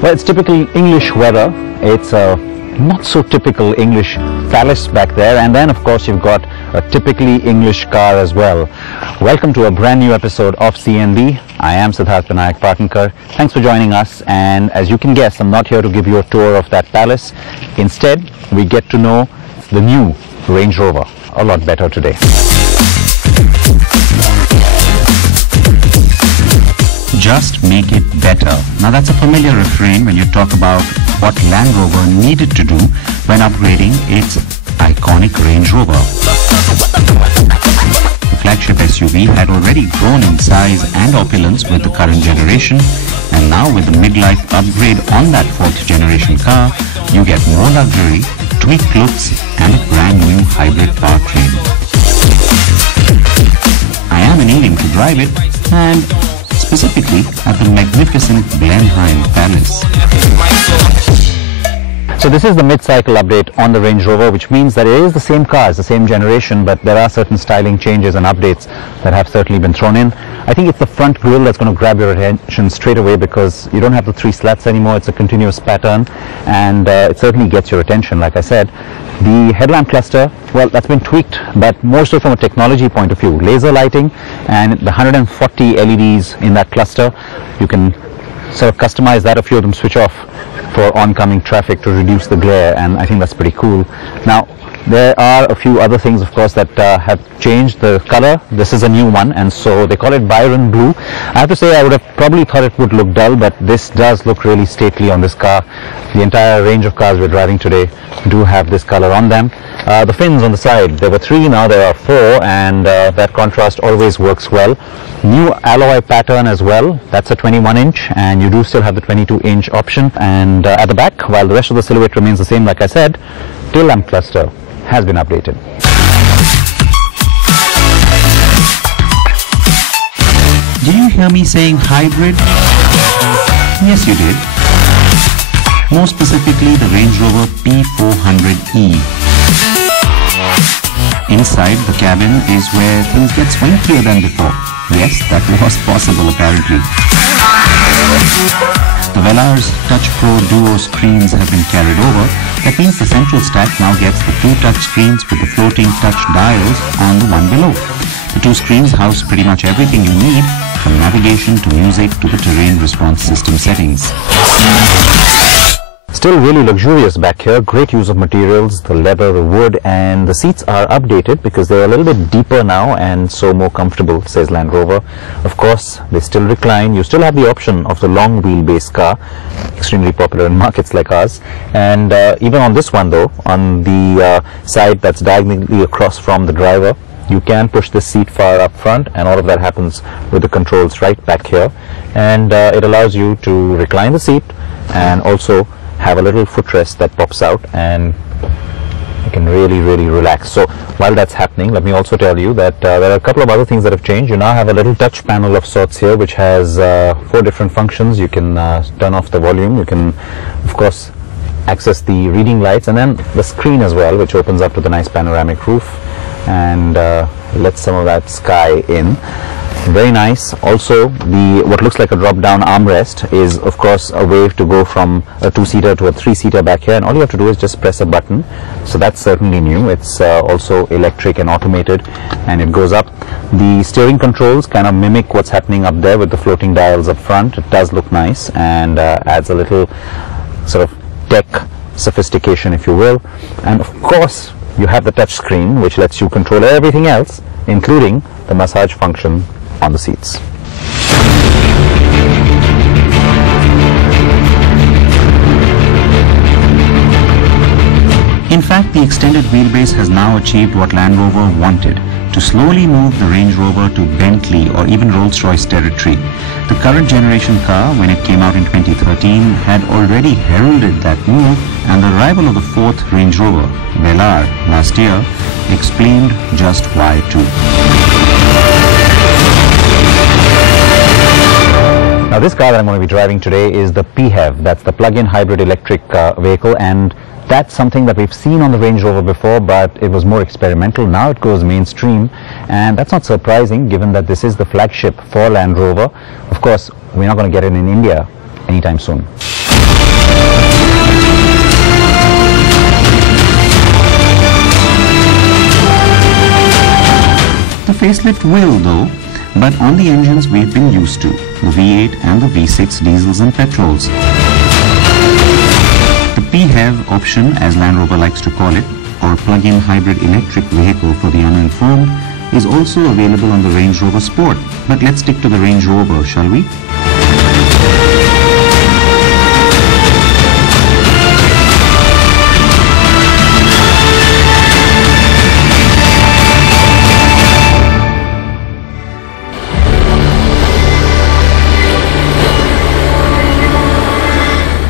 Well, it's typically English weather. It's a not so typical English palace back there, and then of course you've got a typically English car as well. Welcome to a brand new episode of CNB. I am Siddharth Vinayak Parthankar. Thanks for joining us, and as you can guess, I'm not here to give you a tour of that palace. Instead, we get to know the new Range Rover a lot better today. Just make it better. Now that's a familiar refrain when you talk about what Land Rover needed to do when upgrading its iconic Range Rover. The flagship SUV had already grown in size and opulence with the current generation, and now with the midlife upgrade on that 4th generation car, you get more luxury, tweaked looks and a brand new hybrid powertrain. I am aiming to drive it, and specifically at the magnificent Blenheim Palace. So this is the mid-cycle update on the Range Rover, which means that it is the same car, it's the same generation, but there are certain styling changes and updates that have certainly been thrown in. I think it's the front grille that's going to grab your attention straight away, because you don't have the 3 slats anymore. It's a continuous pattern, and it certainly gets your attention. Like I said, the headlamp cluster, well, that's been tweaked, but more so from a technology point of view. Laser lighting and the 140 LEDs in that cluster, you can sort of customize that. A few of them switch off for oncoming traffic to reduce the glare, and I think that's pretty cool. Now, there are a few other things, of course, that have changed. The color, this is a new one, and so they call it Byron Blue. I have to say, I would have probably thought it would look dull, but this does look really stately on this car. The entire range of cars we're driving today do have this color on them. The fins on the side, there were 3, now there are 4, and that contrast always works well. New alloy pattern as well, that's a 21-inch, and you do still have the 22-inch option. And at the back, while the rest of the silhouette remains the same, like I said, tail lamp cluster has been updated. Did you hear me saying hybrid? Yes, you did. More specifically, the Range Rover P400e. Inside the cabin is where things get swankier than before. Yes, that was possible apparently. The Velar's Touch Pro Duo screens have been carried over. That means the central stack now gets the 2 touch screens with the floating touch dials on the one below. The 2 screens house pretty much everything you need, from navigation to music to the terrain response system settings. Still really luxurious back here, great use of materials, the leather, the wood, and the seats are updated because they're a little bit deeper now and so more comfortable, says Land Rover. Of course, they still recline. You still have the option of the long wheelbase car, extremely popular in markets like ours. And even on this one though, on the side that's diagonally across from the driver, you can push the seat far up front, and all of that happens with the controls right back here. And it allows you to recline the seat and also have a little footrest that pops out, and you can really relax. So while that's happening, let me also tell you that there are a couple of other things that have changed. You now have a little touch panel of sorts here, which has 4 different functions. You can turn off the volume, you can of course access the reading lights, and then the screen as well, which opens up to the nice panoramic roof and lets some of that sky in. Very nice. Also, the what looks like a drop-down armrest is of course a way to go from a 2-seater to a 3-seater back here, and all you have to do is just press a button. So that's certainly new. It's also electric and automated, and it goes up. The steering controls kind of mimic what's happening up there with the floating dials up front. It does look nice and adds a little sort of tech sophistication, if you will. And of course, you have the touch screen, which lets you control everything else, including the massage function on the seats. In fact, the extended wheelbase has now achieved what Land Rover wanted, to slowly move the Range Rover to Bentley or even Rolls-Royce territory. The current generation car, when it came out in 2013, had already heralded that move, and the arrival of the fourth Range Rover, Velar, last year, explained just why too. Now this car that I'm going to be driving today is the PHEV. That's the plug-in hybrid electric vehicle, and that's something that we've seen on the Range Rover before, but it was more experimental. Now it goes mainstream, and that's not surprising given that this is the flagship for Land Rover. Of course, we're not going to get it in India anytime soon. The facelift will though, but on the engines we've been used to, the V8 and the V6 diesels and petrols. The PHEV option, as Land Rover likes to call it, or plug-in hybrid electric vehicle for the uninformed, is also available on the Range Rover Sport. But let's stick to the Range Rover, shall we?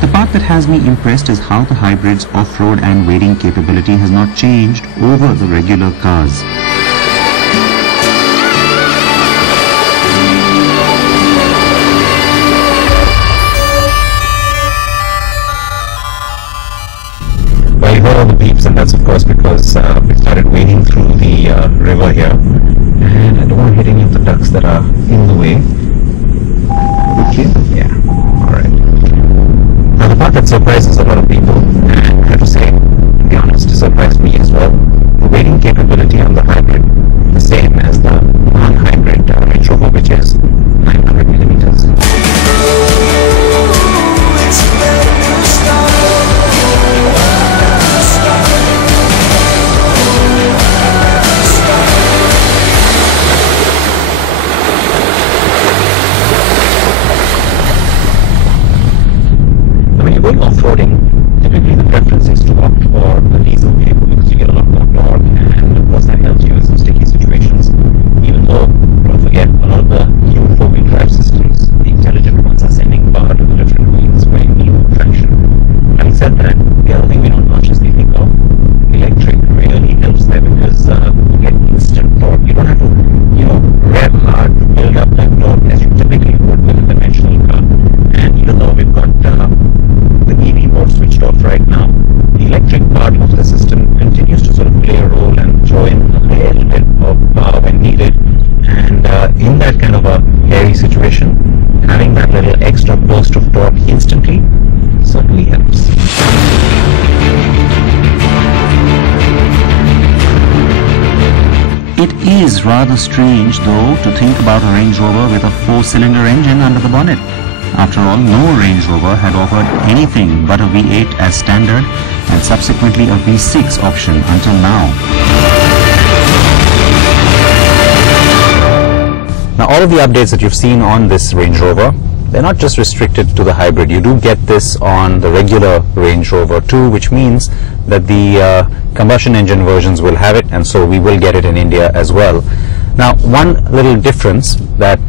The part that has me impressed is how the hybrid's off-road and weighting capability has not changed over the regular cars. Well, you heard all the beeps, and that's of course because we started wading through the river here, and I don't want to hit any of the ducks that are in the way. Okay, yeah, alright. Now the part that surprises a lot of people, and I have to say, to be honest, it surprised me as well, the weighting capability on the hybrid, the same as the non-hybrid Range Rover, which is 900 millimeters. Going off-roading, typically the preference is to opt for a diesel vehicle because you get a lot more torque, and of course that helps you in some sticky situations. Even though, don't forget, a lot of the new four-wheel drive systems, the intelligent ones, are sending power to the different wheels where you need more traction. Having said that, the other thing we don't consciously think of, electric really helps there because you get instant torque. You don't have to, rev hard to build up that torque as you typically would with a conventional car. And even though we've got the EV mode switched off right now, the electric part of the system continues to sort of play a role and throw in a little bit of power when needed. And in that kind of a hairy situation, having that little extra burst of torque instantly certainly helps. It is rather strange though to think about a Range Rover with a 4-cylinder engine under the bonnet. After all, no Range Rover had offered anything but a V8 as standard and subsequently a V6 option until now. Now all of the updates that you've seen on this Range Rover, they're not just restricted to the hybrid. You do get this on the regular Range Rover too, which means that the combustion engine versions will have it, and so we will get it in India as well. Now one little difference that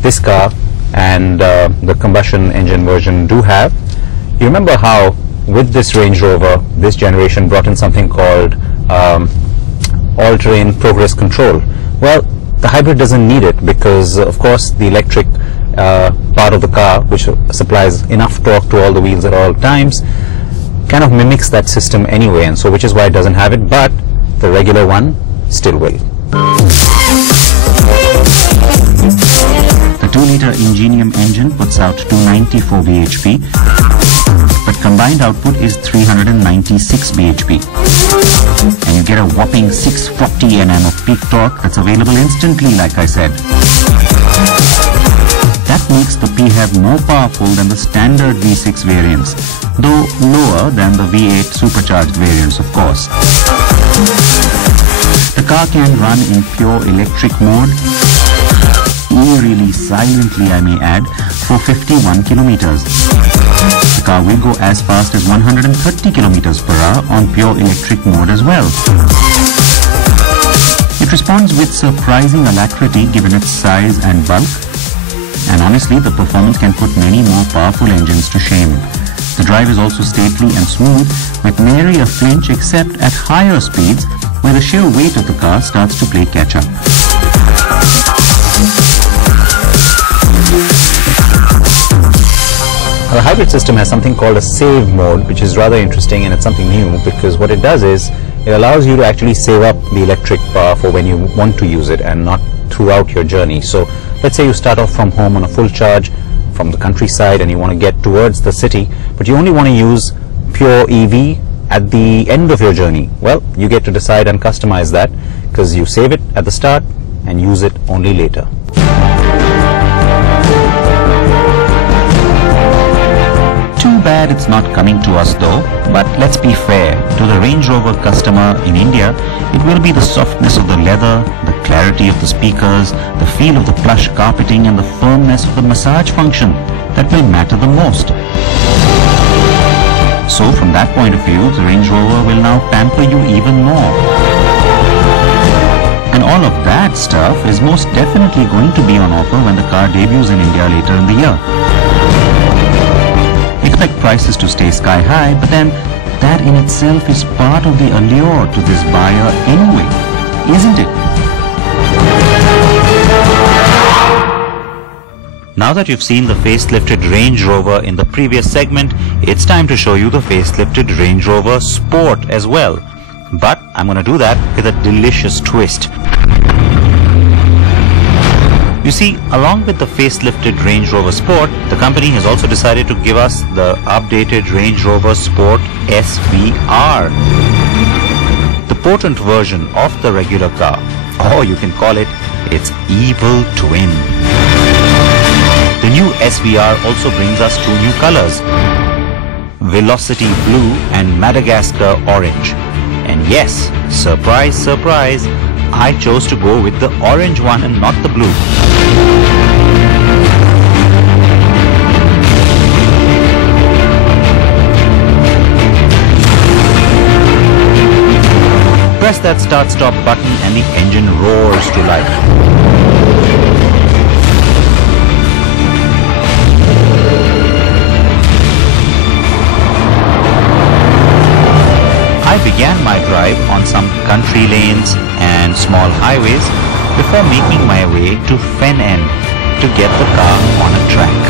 this car and the combustion engine version do have, you remember how with this Range Rover this generation brought in something called all-terrain progress control. Well, the hybrid doesn't need it because of course the electric part of the car, which supplies enough torque to all the wheels at all times, kind of mimics that system anyway, and so which is why it doesn't have it, but the regular one still will. The 2-liter Ingenium engine puts out 294 bhp, but combined output is 396 bhp. And you get a whopping 640 Nm of peak torque that's available instantly, like I said. That makes the PHEV more powerful than the standard V6 variants, though lower than the V8 supercharged variants, of course. The car can run in pure electric mode, eerily silently I may add, for 51 kilometers. The car will go as fast as 130 kilometers per hour on pure electric mode as well. It responds with surprising alacrity given its size and bulk. And honestly, the performance can put many more powerful engines to shame. The drive is also stately and smooth, with nary a flinch except at higher speeds, where the sheer weight of the car starts to play catch-up. The hybrid system has something called a save mode, which is rather interesting, and it's something new because what it does is it allows you to actually save up the electric power for when you want to use it and not throughout your journey. So let's say you start off from home on a full charge from the countryside and you want to get towards the city, but you only want to use pure EV at the end of your journey. Well, you get to decide and customize that because you save it at the start and use it only later. Too bad it's not coming to us though, but let's be fair, to the Range Rover customer in India, it will be the softness of the leather, the clarity of the speakers, the feel of the plush carpeting and the firmness of the massage function that will matter the most. So from that point of view, the Range Rover will now pamper you even more. And all of that stuff is most definitely going to be on offer when the car debuts in India later in the year. Expect prices to stay sky high, but then that in itself is part of the allure to this buyer anyway, isn't it? Now that you've seen the facelifted Range Rover in the previous segment, it's time to show you the facelifted Range Rover Sport as well. But I'm going to do that with a delicious twist. You see, along with the facelifted Range Rover Sport, the company has also decided to give us the updated Range Rover Sport SVR. The potent version of the regular car, or you can call it its evil twin. The new SVR also brings us two new colors, Velocity Blue and Madagascar Orange. And yes, surprise, surprise, I chose to go with the orange one and not the blue. Press that start-stop button and the engine roars to life. I began my drive on some country lanes and small highways before making my way to Fen End to get the car on a track.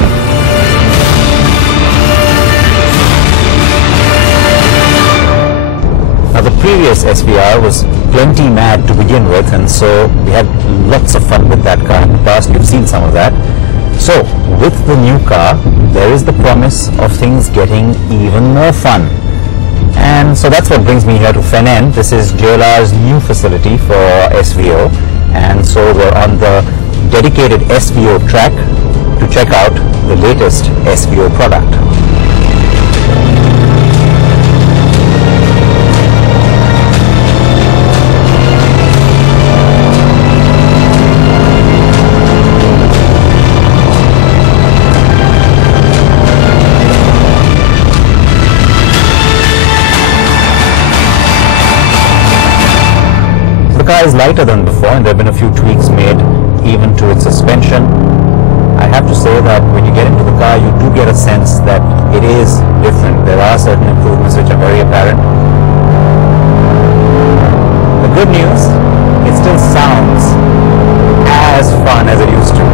Now the previous SVR was plenty mad to begin with, and so we had lots of fun with that car in the past. You've seen some of that. So with the new car, there is the promise of things getting even more fun. And so that's what brings me here to Fen End. This is JLR's new facility for SVO, and so we're on the dedicated SVO track to check out the latest SVO product. The car is lighter than before, and there have been a few tweaks made even to its suspension. I have to say that when you get into the car, you do get a sense that it is different. There are certain improvements which are very apparent. The good news, it still sounds as fun as it used to.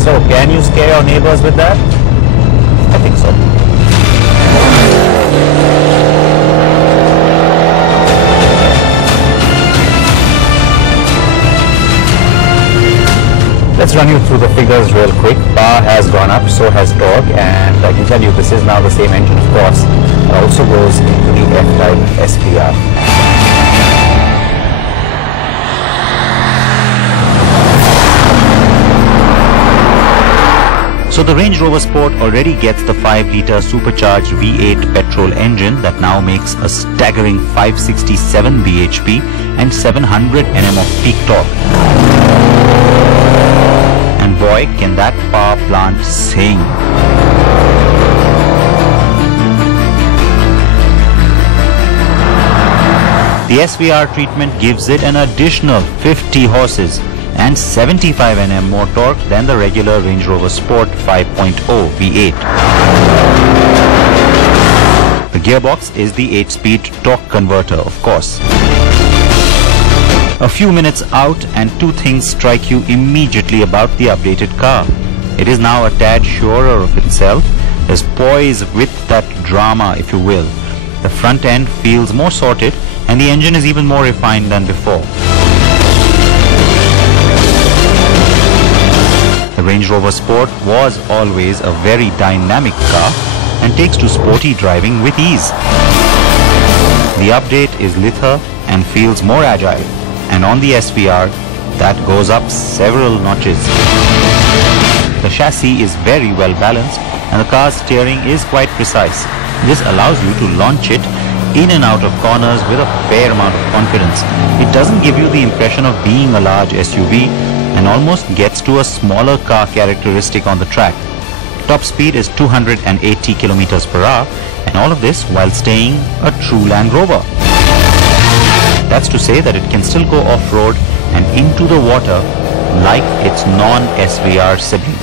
So, can you scare your neighbors with that? I think so. Let's run you through the figures real quick. Power has gone up, so has torque, and I can tell you this is now the same engine, of course. It also goes into the F-Type SVR. So the Range Rover Sport already gets the 5-litre supercharged V8 petrol engine that now makes a staggering 567 bhp and 700 Nm of peak torque. And boy, can that power plant sing! The SVR treatment gives it an additional 50 horses and 75 Nm more torque than the regular Range Rover Sport 5.0 V8. The gearbox is the 8-speed torque converter, of course. A few minutes out and two things strike you immediately about the updated car. It is now a tad surer of itself. There's poise with that drama, if you will. The front end feels more sorted and the engine is even more refined than before. The Range Rover Sport was always a very dynamic car and takes to sporty driving with ease. The update is lither and feels more agile, and on the SVR that goes up several notches. The chassis is very well balanced and the car's steering is quite precise. This allows you to launch it in and out of corners with a fair amount of confidence. It doesn't give you the impression of being a large SUV and almost gets to a smaller car characteristic on the track. Top speed is 280 km per hour, and all of this while staying a true Land Rover. That's to say that it can still go off-road and into the water like its non-SVR sibling.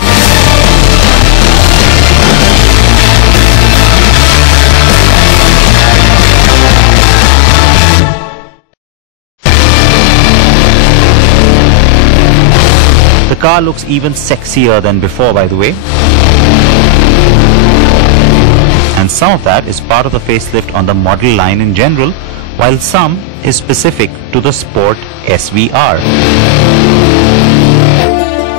The car looks even sexier than before, by the way. And some of that is part of the facelift on the model line in general, while some is specific to the Sport SVR.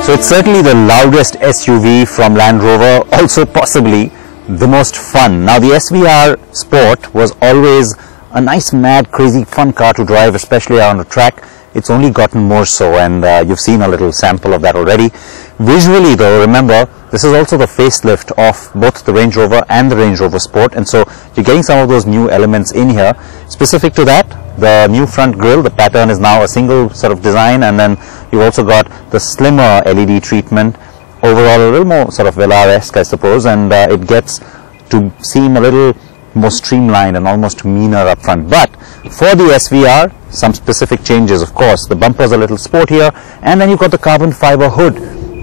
So it's certainly the loudest SUV from Land Rover, also possibly the most fun. Now the SVR Sport was always a nice, mad, crazy, fun car to drive, especially on the track. It's only gotten more so, and you've seen a little sample of that already. Visually though, remember, this is also the facelift of both the Range Rover and the Range Rover Sport, and so you're getting some of those new elements in here. Specific to that, the new front grille, the pattern is now a single sort of design, and then you've also got the slimmer LED treatment. Overall a little more sort of Velar-esque, I suppose, and it gets to seem a little more streamlined and almost meaner up front. But for the SVR, some specific changes, of course. The bumper's a little sportier, and then you've got the carbon fiber hood.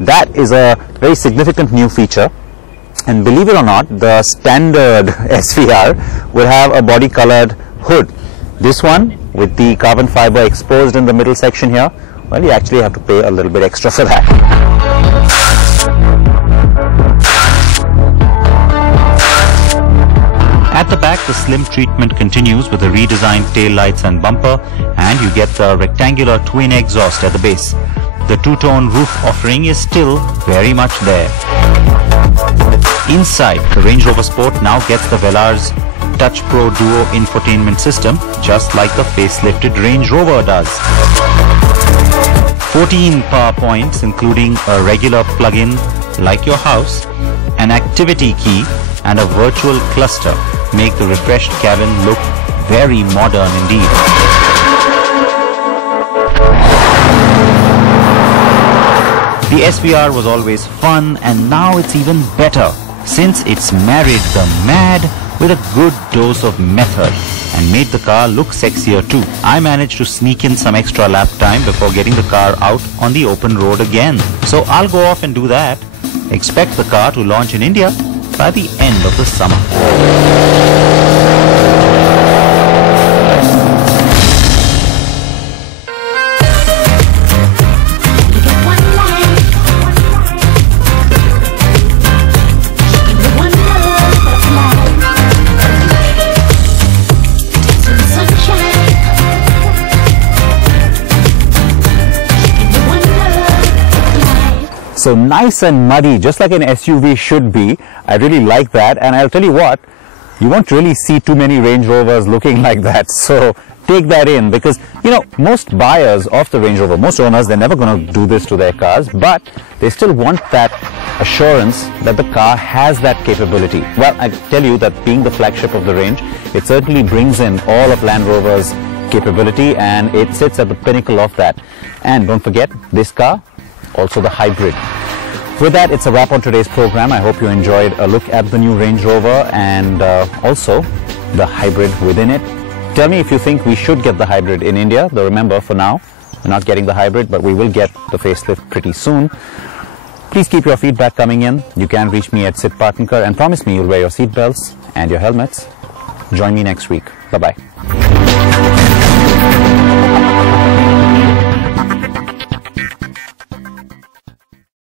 That is a very significant new feature, and believe it or not, the standard SVR will have a body colored hood. This one with the carbon fiber exposed in the middle section here, well, you actually have to pay a little bit extra for that. At the back, the slim treatment continues with the redesigned tail lights and bumper, and you get the rectangular twin exhaust at the base. The two-tone roof offering is still very much there. Inside, the Range Rover Sport now gets the Velar's Touch Pro Duo infotainment system, just like the facelifted Range Rover does. 14 power points, including a regular plug-in like your house, an activity key, and a virtual cluster make the refreshed cabin look very modern indeed. The SVR was always fun, and now it's even better, since it's married the mad with a good dose of method and made the car look sexier too. I managed to sneak in some extra lap time before getting the car out on the open road again. So I'll go off and do that. Expect the car to launch in India by the end of the summer. So nice and muddy, just like an SUV should be. I really like that, and I'll tell you what, you won't really see too many Range Rovers looking like that. So take that in, because you know, most buyers of the Range Rover, most owners, they're never going to do this to their cars, but they still want that assurance that the car has that capability. Well, I tell you that being the flagship of the range, it certainly brings in all of Land Rover's capability, and it sits at the pinnacle of that. And don't forget, this car, also the hybrid. With that, it's a wrap on today's program. I hope you enjoyed a look at the new Range Rover and also the hybrid within it. Tell me if you think we should get the hybrid in India. Though remember, for now, we're not getting the hybrid, but we will get the facelift pretty soon. Please keep your feedback coming in. You can reach me at Sid Partnkar, and promise me you'll wear your seatbelts and your helmets. Join me next week. Bye-bye.